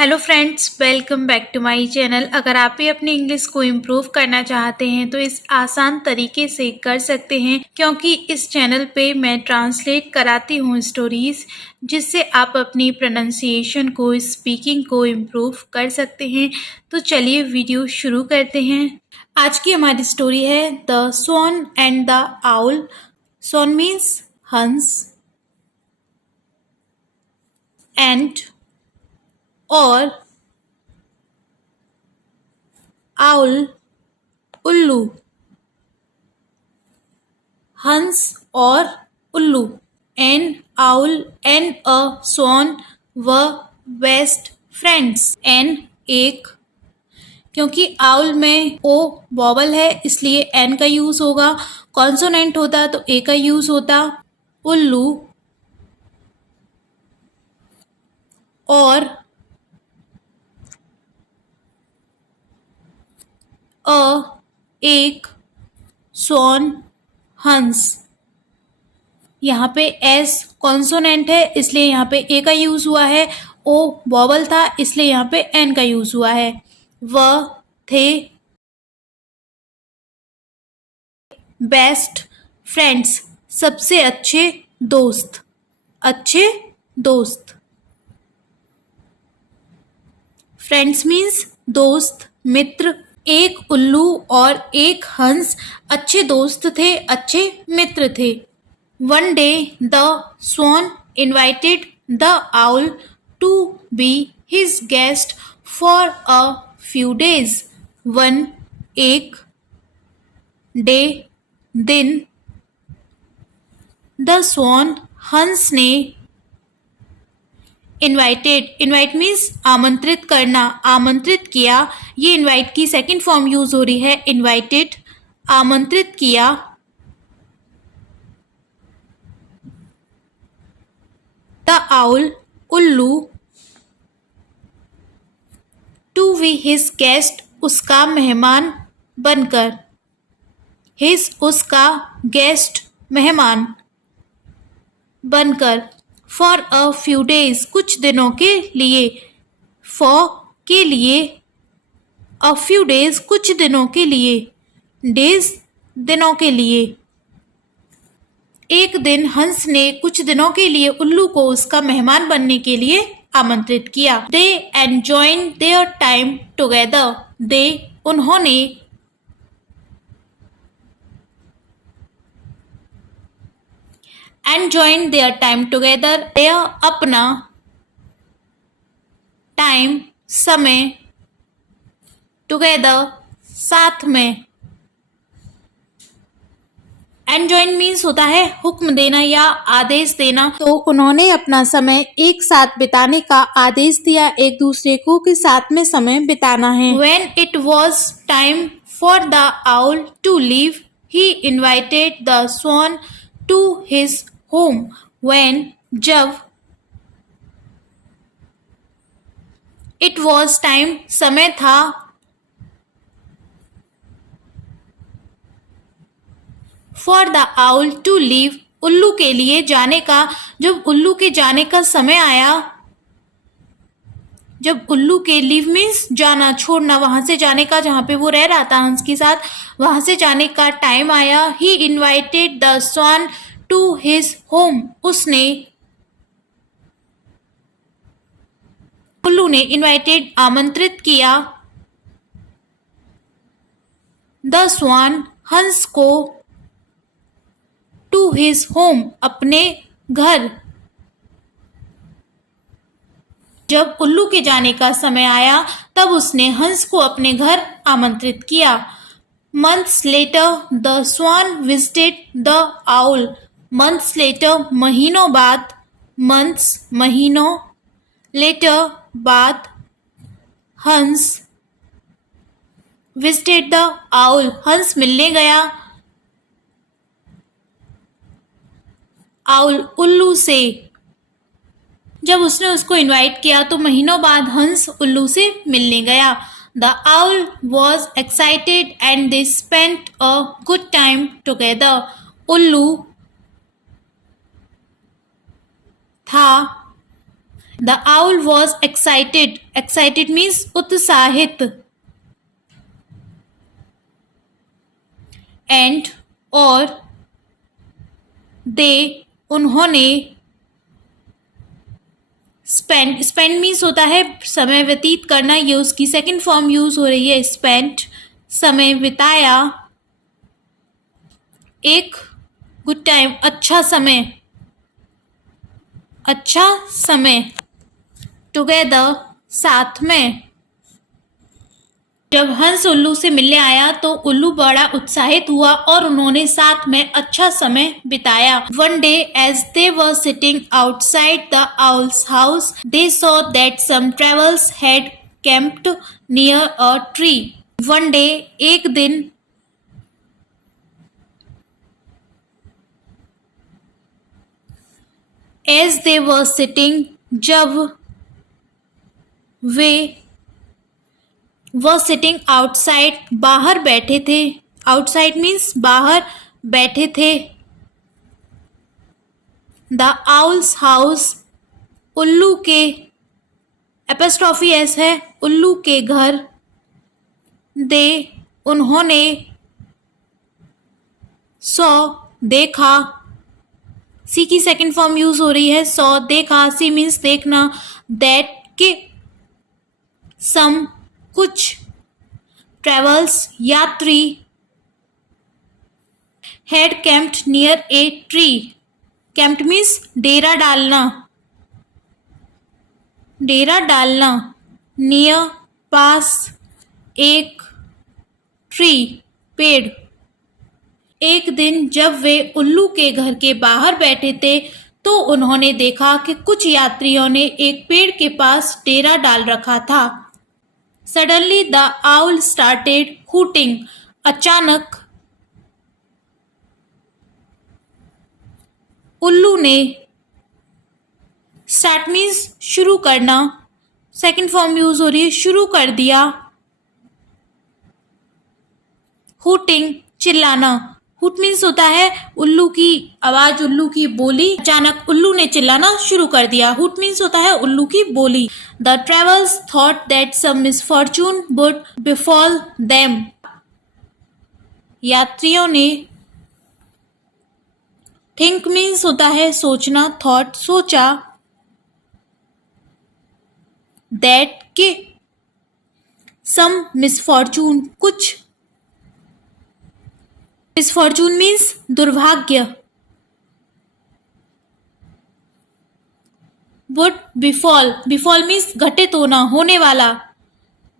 Hello friends, welcome back to my channel. अगर आप भी अपनी इंग्लिश को इम्प्रूव करना चाहते हैं तो इस आसान तरीके से कर सकते हैं, क्योंकि इस चैनल पे मैं ट्रांसलेट कराती हूँ स्टोरीज, जिससे आप अपनी प्रोनाउंसिएशन को, स्पीकिंग को इम्प्रूव कर सकते हैं। तो चलिए वीडियो शुरू करते हैं। आज की हमारी स्टोरी है the sworn and the owl. Sworn means हंस एंड और आउल उल्लू। हंस और उल्लू। N owl and a sworn व बेस्ट फ्रेंड्स। एन एक, क्योंकि आउल में ओ वॉवल है इसलिए एन का यूज होगा। कॉन्सोनेंट होता तो ए का यूज होता। उल्लू और अ एक, स्वॉन हंस। यहाँ पे एस कॉन्सोनेंट है इसलिए यहाँ पे ए का यूज हुआ है। ओ वॉवल था इसलिए यहाँ पे एन का यूज हुआ है। व थे बेस्ट फ्रेंड्स, सबसे अच्छे दोस्त। अच्छे दोस्त। फ्रेंड्स मीन्स दोस्त, मित्र। एक उल्लू और एक हंस अच्छे दोस्त थे, अच्छे मित्र थे। One day the swan invited the owl to be his guest for a few days. One एक, डे दिन, द स्वॉन हंस ने इनवाइटेड, इनवाइट मीन्स आमंत्रित करना, आमंत्रित किया। ये इनवाइट की सेकंड फॉर्म यूज हो रही है, इनवाइटेड, आमंत्रित किया। द आउल उल्लू टू बी हिज गेस्ट, उसका मेहमान बनकर। हिज उसका, गेस्ट मेहमान बनकर। फॉर अ फ्यू डेज, कुछ दिनों के लिए। फॉर के लिए, अ फ्यू डेज कुछ दिनों के लिए। डेज दिनों के लिए। एक दिन हंस ने कुछ दिनों के लिए उल्लू को उसका मेहमान बनने के लिए आमंत्रित किया। They enjoyed their time together, they उन्होंने enjoyed their time together, their अपना, टाइम समय, टुगेदर साथ में। एंजॉइन मीन्स होता है हुक्म देना या आदेश देना। तो उन्होंने अपना समय एक साथ बिताने का आदेश दिया एक दूसरे को कि साथ में समय बिताना है। When it was time for the owl to leave, he invited the swan to his home. When, जब, it was time, समय था, for the owl to leave, उल्लू के लिए जाने का। जब उल्लू के जाने का समय आया, जब उल्लू के लीव मीन्स जाना, छोड़ना, वहां से जाने का, जहां पे वो रह रहा था हंस के साथ, वहां से जाने का टाइम आया। He invited the swan to his home, उसने, उल्लू ने इन्वाइटेड आमंत्रित किया, द स्वान हंस को, टू हिज होम अपने घर। जब उल्लू के जाने का समय आया तब उसने हंस को अपने घर आमंत्रित किया। Months later the swan visited the owl, months later महीनों बाद, मंथ्स महीनों, लेटर बाद, हंस विजिटेड द आउल, हंस मिलने गया आउल उल्लू से। जब उसने उसको इनवाइट किया तो महीनों बाद हंस उल्लू से मिलने गया। The owl was excited and they spent a good time together, उल्लू था the owl was excited, excited means उत्साहित, एंड और दे उन्होंने, स्पेंड, स्पेंड मीन्स होता है समय व्यतीत करना, ये उसकी सेकंड फॉर्म यूज हो रही है, स्पेंट, समय बिताया, एक गुड टाइम, अच्छा समय, अच्छा समय, टुगेदर, साथ में। जब हंस उल्लू से मिलने आया तो उल्लू बड़ा उत्साहित हुआ और उन्होंने साथ में अच्छा समय बिताया। One day as they were sitting outside the owl's house they saw that some travels had camped near a tree. One day, एक दिन, एज दे वर सिटिंग, जब वे, वह सिटिंग आउटसाइड, बाहर बैठे थे, आउटसाइड मीन्स बाहर बैठे थे, द आउल्स हाउस, उल्लू के, एपोस्ट्रोफी एस है, उल्लू के घर, दे उन्होंने, सॉ देखा, सी की सेकंड फॉर्म यूज हो रही है, सॉ देखा, सी मीन्स देखना, दैट के, सम कुछ, ट्रेवल्स यात्री, had camped near a tree, camped means डेरा डालना, डेरा डालना, नियर पास, एक, ट्री पेड़। एक दिन जब वे उल्लू के घर के बाहर बैठे थे तो उन्होंने देखा कि कुछ यात्रियों ने एक पेड़ के पास डेरा डाल रखा था। Suddenly the owl started hooting, अचानक उल्लू ने, स्टार्ट मीन्स शुरू करना, सेकंड फॉर्म यूज हो रही है, शुरू कर दिया, हूटिंग चिल्लाना, हुट मीन्स होता है उल्लू की आवाज, उल्लू की बोली, अचानक उल्लू ने चिल्लाना शुरू कर दिया, हुट मीन्स होता है उल्लू की बोली। The travels thought that some misfortune would befall them, यात्रियों ने, थिंक मीन्स होता है सोचना, थॉट सोचा, दैट के, सम मिसफॉर्चून कुछ, मिसफॉर्चून मीन्स दुर्भाग्य, वुड बिफॉल, बिफॉल मीन्स घटित होना, होने वाला,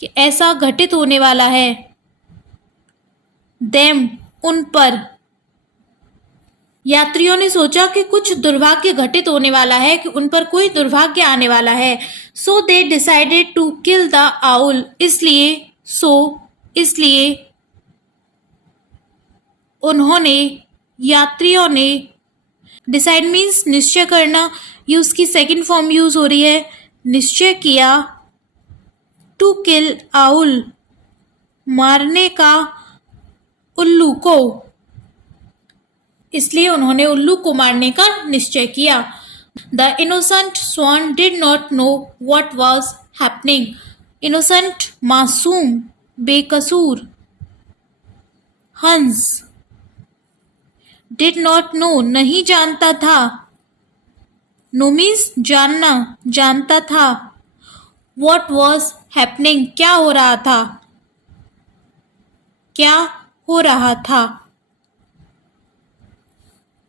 कि ऐसा घटित होने वाला है, देम उन पर, यात्रियों ने सोचा कि कुछ दुर्भाग्य घटित होने वाला है, कि उन पर कोई दुर्भाग्य आने वाला है। So they decided to kill the owl, इसलिए, सो इसलिए, उन्होंने, यात्रियों ने, डिसाइड मीन्स निश्चय करना, ये उसकी सेकंड फॉर्म यूज हो रही है, निश्चय किया, टू किल आउल, मारने का उल्लू को, इसलिए उन्होंने उल्लू को मारने का निश्चय किया। The innocent swan did not know what was happening, innocent मासूम, बेकसूर, हंस, डिड नॉट नो नहीं जानता था, नो मीन्स जानना, जानता था, व्हाट वाज हैपनिंग क्या हो रहा था, क्या हो रहा था,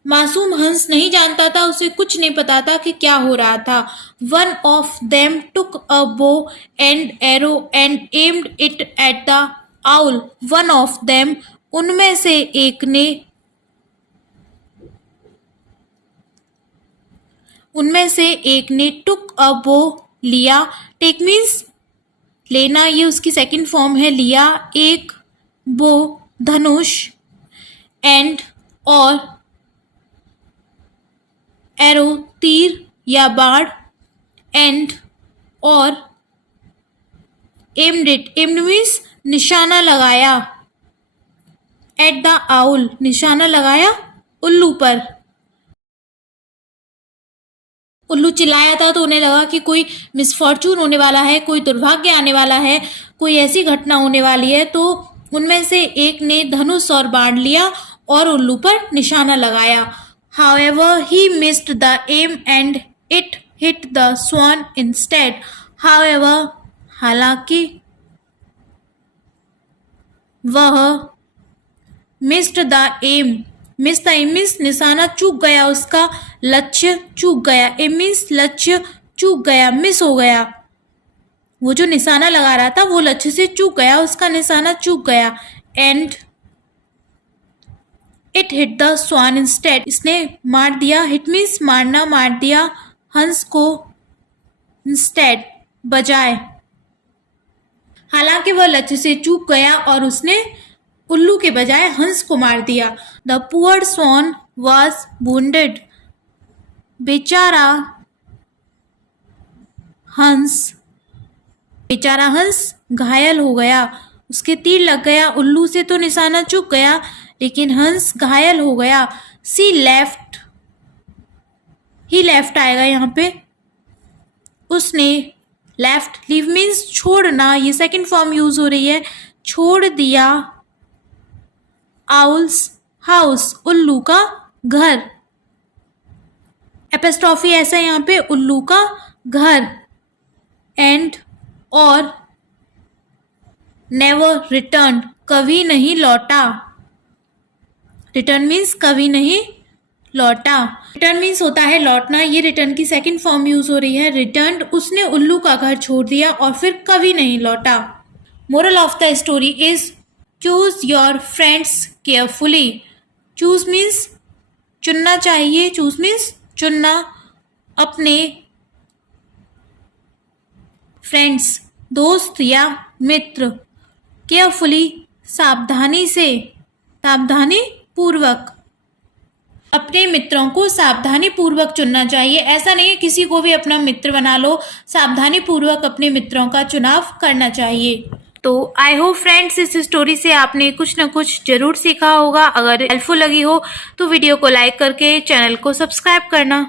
मासूम हंस नहीं जानता था, उसे कुछ नहीं पता था कि क्या हो रहा था। One of them took a bow and arrow and aimed it at the owl, one of them उनमें से एक ने, उनमें से एक ने, टुक अ बो लिया, टेक मीन्स लेना, ये उसकी सेकंड फॉर्म है, लिया, एक, बो धनुष, एंड और, एरो तीर या बाण, एंड और, एम्ड इट, एम्ड मीन्स निशाना लगाया, एट द आउल, निशाना लगाया उल्लू पर। उल्लू चिल्लाया था तो उन्हें लगा कि कोई मिसफॉर्चून होने वाला है, कोई दुर्भाग्य आने वाला है, कोई ऐसी घटना होने वाली है। तो उनमें से एक ने धनुष और बाण लिया और उल्लू पर निशाना लगाया। However, he missed the aim and it hit the swan instead. However, हालांकि वह missed the aim, miss the aim means निशाना चूक गया, उसका लक्ष्य चूक गया। एम मीन्स लक्ष्य चूक गया, मिस हो गया। वो जो निशाना लगा रहा था वो लक्ष्य से चूक गया, उसका निशाना चूक गया। And it hit the swan instead, इसने मार दिया। हिट मीन्स मारना, मार दिया हंस को इंस्टेड, बजाय। हालांकि वह लक्ष्य से चूक गया और उसने उल्लू के बजाय हंस को मार दिया। The poor swan was wounded, बेचारा हंस घायल हो गया, उसके तीर लग गया। उल्लू से तो निशाना चूक गया लेकिन हंस घायल हो गया। सी लेफ्ट, ही लेफ्ट आएगा यहाँ पे। उसने लेफ्ट, लीव मीन्स छोड़ना, ये सेकंड फॉर्म यूज हो रही है, छोड़ दिया आउल्स हाउस, उल्लू का घर। एपिस्ट्रॉफी ऐसा है यहाँ पे, उल्लू का घर। एंड और नेवर रिटर्न, कभी नहीं लौटा। रिटर्न मीन्स कभी नहीं लौटा। रिटर्न मीन्स होता है लौटना, ये रिटर्न की सेकंड फॉर्म यूज हो रही है, रिटर्न। उसने उल्लू का घर छोड़ दिया और फिर कभी नहीं लौटा। Moral of the story is choose your friends carefully. Choose means चुनना चाहिए, चूज मीन्स चुनना अपने फ्रेंड्स, दोस्त या मित्र। केयरफुली सावधानी से, सावधानी पूर्वक। अपने मित्रों को सावधानी पूर्वक चुनना चाहिए। ऐसा नहीं है किसी को भी अपना मित्र बना लो, सावधानी पूर्वक अपने मित्रों का चुनाव करना चाहिए। तो आई होप फ्रेंड्स इस स्टोरी से आपने कुछ ना कुछ जरूर सीखा होगा। अगर हेल्पफुल लगी हो तो वीडियो को लाइक करके चैनल को सब्सक्राइब करना।